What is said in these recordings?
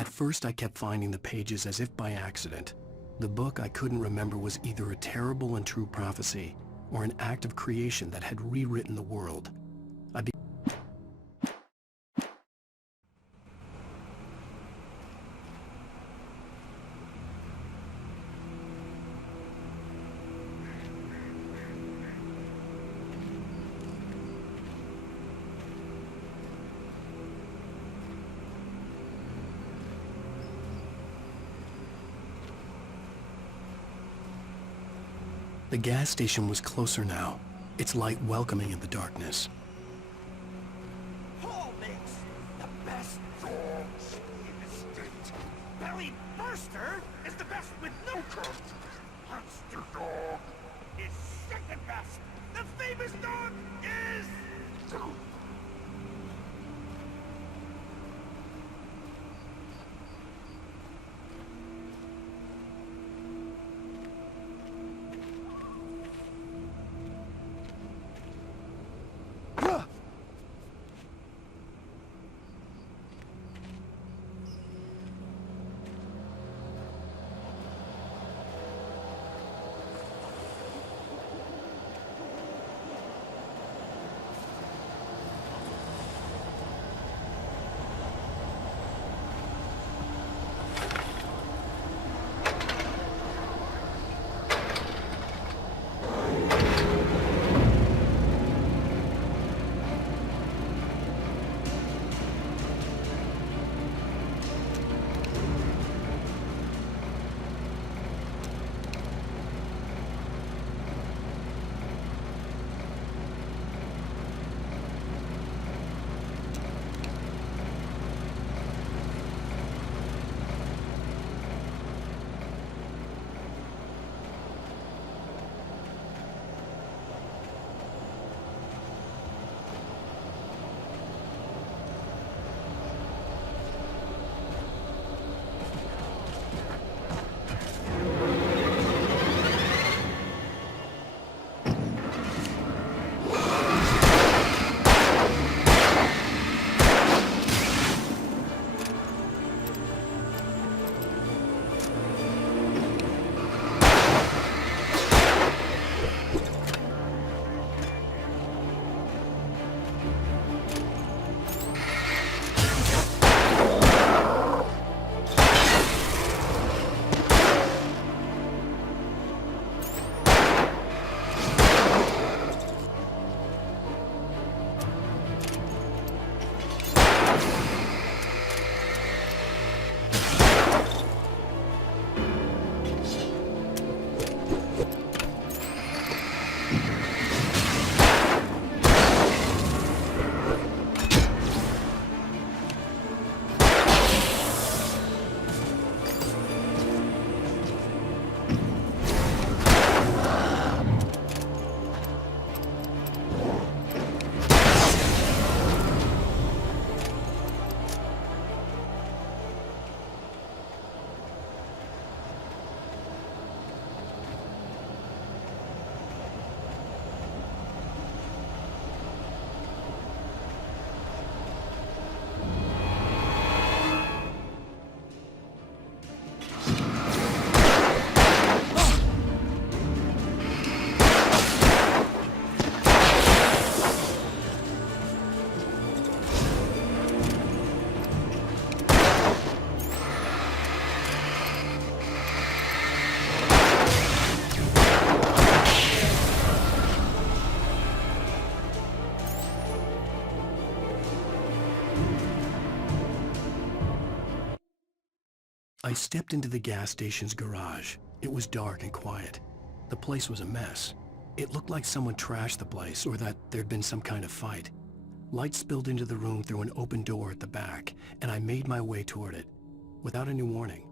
At first I kept finding the pages as if by accident. The book I couldn't remember was either a terrible and true prophecy, or an act of creation that had rewritten the world. The gas station was closer now, its light welcoming in the darkness. Paul makes the best dogs in the state. Belly Burster is the best with no crust. Monster Dog is second best. The famous dog is... I stepped into the gas station's garage. It was dark and quiet. The place was a mess. It looked like someone trashed the place or that there'd been some kind of fight. Light spilled into the room through an open door at the back, and I made my way toward it, without any warning.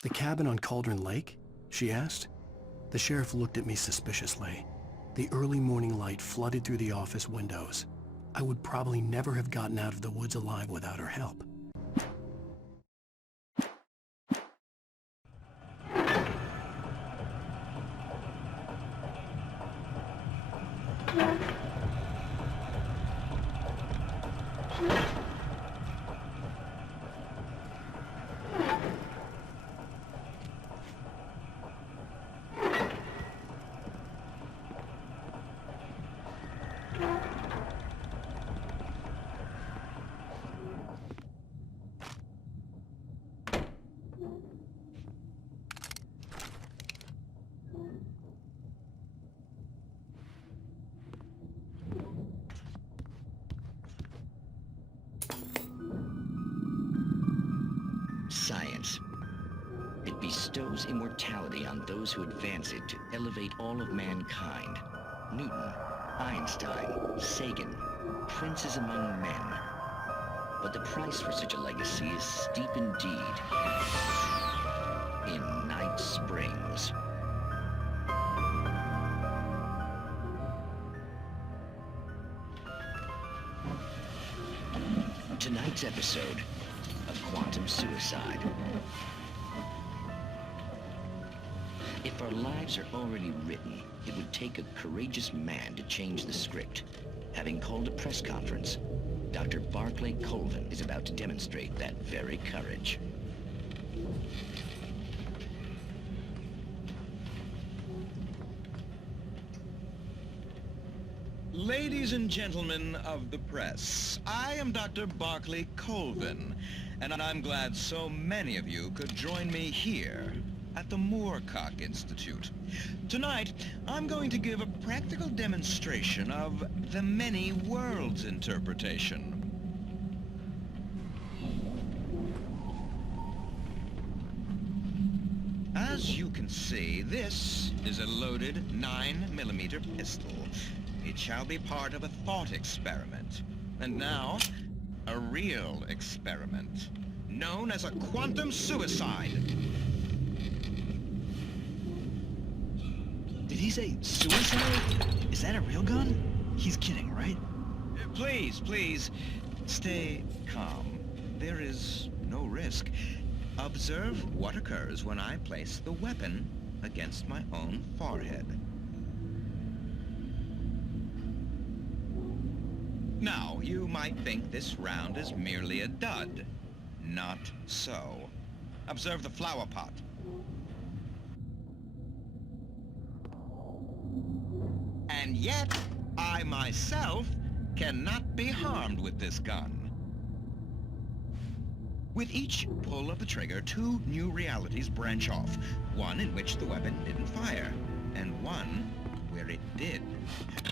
The cabin on Cauldron Lake? She asked. The sheriff looked at me suspiciously. The early morning light flooded through the office windows. I would probably never have gotten out of the woods alive without her help. Science. It bestows immortality on those who advance it to elevate all of mankind. Newton, Einstein, Sagan, princes among men. But the price for such a legacy is steep indeed. In Night Springs. Tonight's episode of Quantum Suicide. If our lives are already written, it would take a courageous man to change the script. Having called a press conference, Dr. Barclay Colvin is about to demonstrate that very courage. Ladies and gentlemen of the press, I am Dr. Barclay Colvin, and I'm glad so many of you could join me here at the Moorcock Institute. Tonight, I'm going to give a practical demonstration of the many worlds interpretation. As you can see, this is a loaded 9mm pistol. It shall be part of a thought experiment. And now, a real experiment, known as a quantum suicide. Did he say suicide? Is that a real gun? He's kidding, right? Please, stay calm. There is no risk. Observe what occurs when I place the weapon against my own forehead. Now, you might think this round is merely a dud. Not so. Observe the flower pot. And yet, I myself cannot be harmed with this gun. With each pull of the trigger, two new realities branch off. One in which the weapon didn't fire, and one where it did.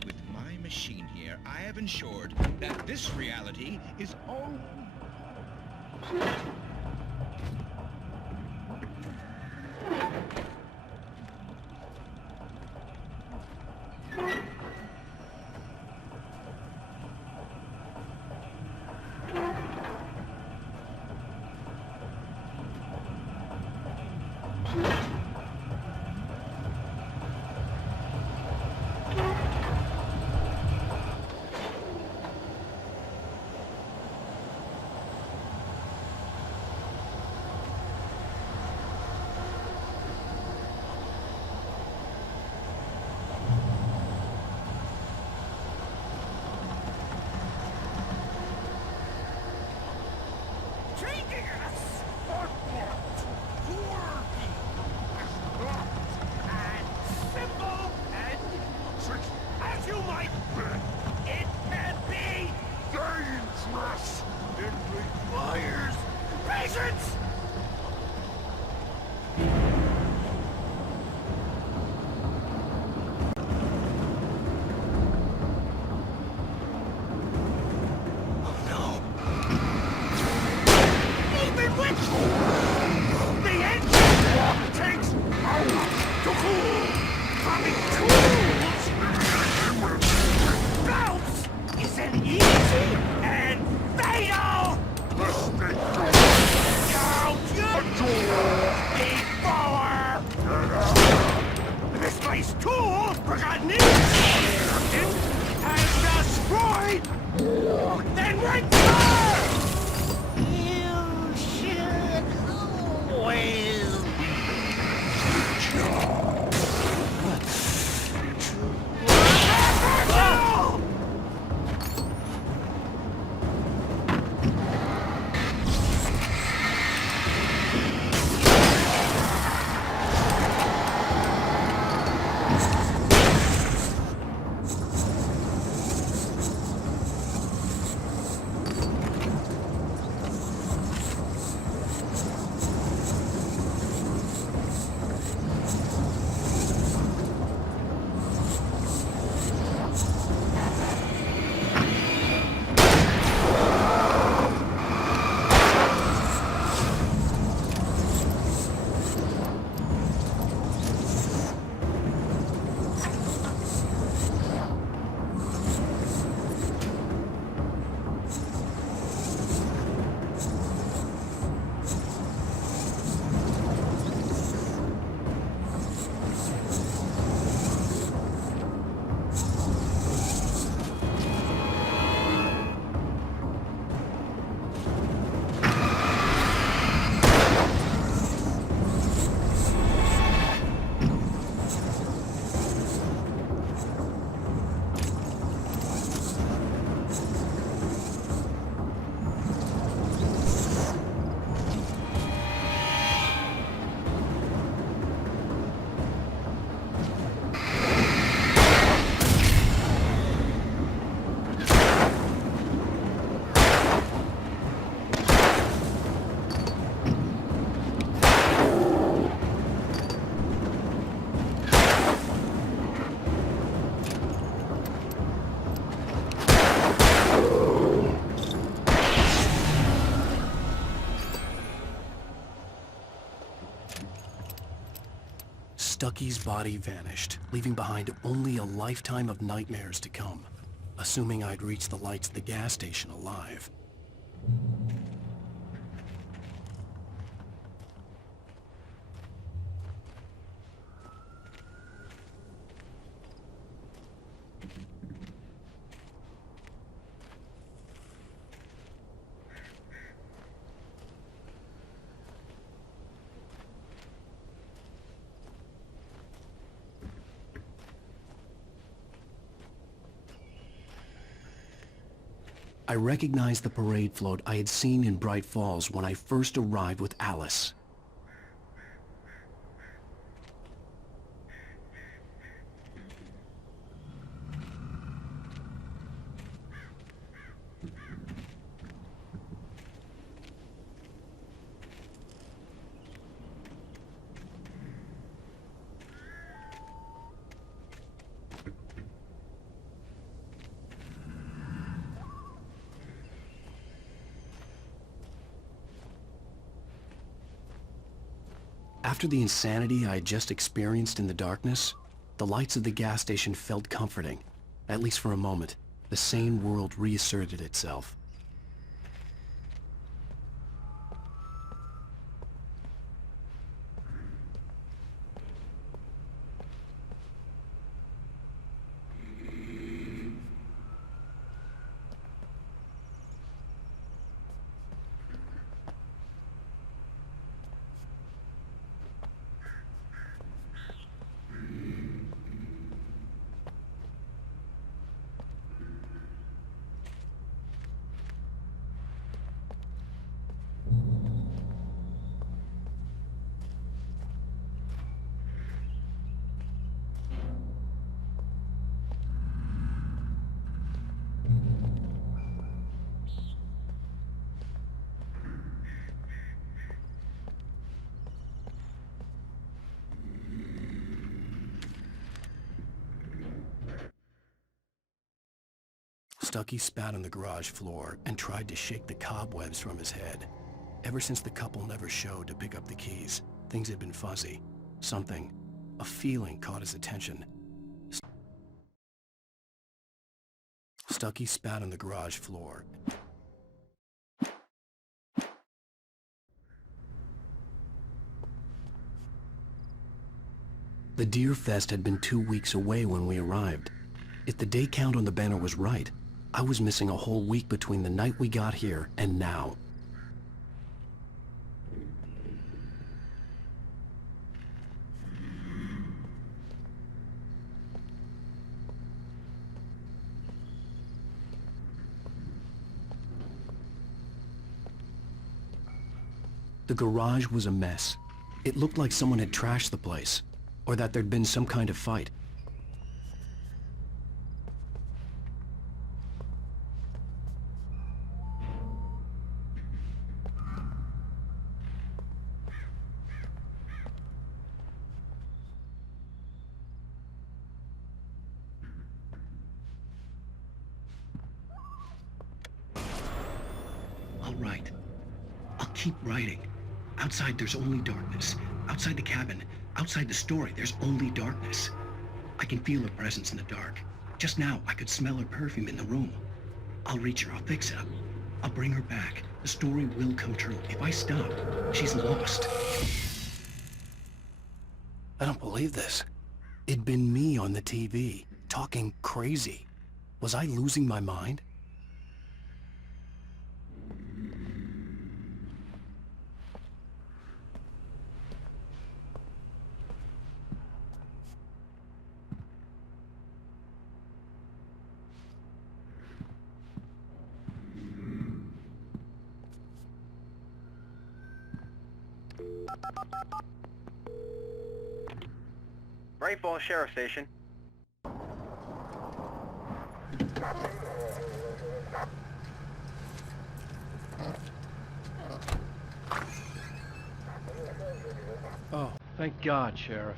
With my machine here, I have ensured that this reality is all... Taking us or what? Poor people. It has destroyed! Then return! You should always Stucky's body vanished, leaving behind only a lifetime of nightmares to come, assuming I'd reached the lights at the gas station alive. I recognized the parade float I had seen in Bright Falls when I first arrived with Alice. After the insanity I had just experienced in the darkness, the lights of the gas station felt comforting. At least for a moment, the sane world reasserted itself. Stucky spat on the garage floor and tried to shake the cobwebs from his head. Ever since the couple never showed to pick up the keys, things had been fuzzy. Something, a feeling caught his attention. Stucky spat on the garage floor. The Deer Fest had been 2 weeks away when we arrived. If the day count on the banner was right, I was missing a whole week between the night we got here and now. The garage was a mess. It looked like someone had trashed the place, or that there'd been some kind of fight. I'll write. I'll keep writing. Outside, there's only darkness. Outside the cabin, outside the story, there's only darkness. I can feel her presence in the dark. Just now, I could smell her perfume in the room. I'll reach her, I'll fix it. I'll bring her back. The story will come true. If I stop, she's lost. I don't believe this. It'd been me on the TV, talking crazy. Was I losing my mind? Great Falls Sheriff Station. Oh, thank God, Sheriff.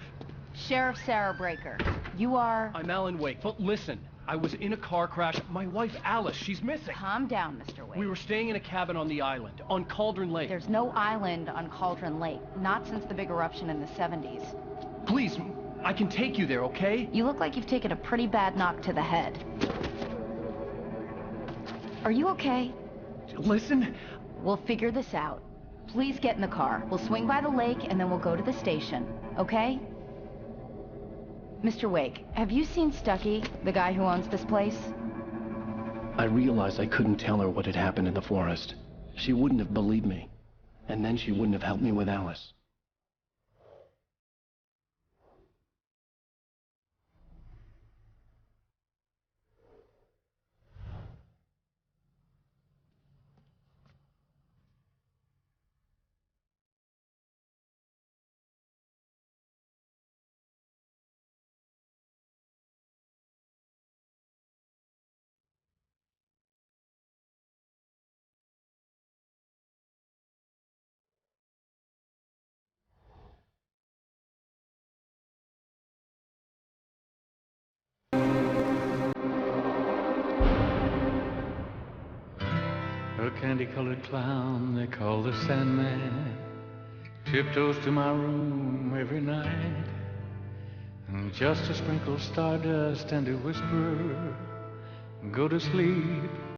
Sheriff Sarah Breaker, you are... I'm Alan Wake. But listen, I was in a car crash. My wife, Alice, she's missing. Calm down, Mr. Wake. We were staying in a cabin on the island, on Cauldron Lake. There's no island on Cauldron Lake, not since the big eruption in the 70s. Please, I can take you there, okay? You look like you've taken a pretty bad knock to the head. Are you okay? Listen. We'll figure this out. Please get in the car. We'll swing by the lake and then we'll go to the station, okay? Mr. Wake, have you seen Stucky, the guy who owns this place? I realized I couldn't tell her what had happened in the forest. She wouldn't have believed me. And then she wouldn't have helped me with Alice. A candy-colored clown they call the Sandman tiptoes to my room every night, and just to sprinkle stardust and to whisper, go to sleep.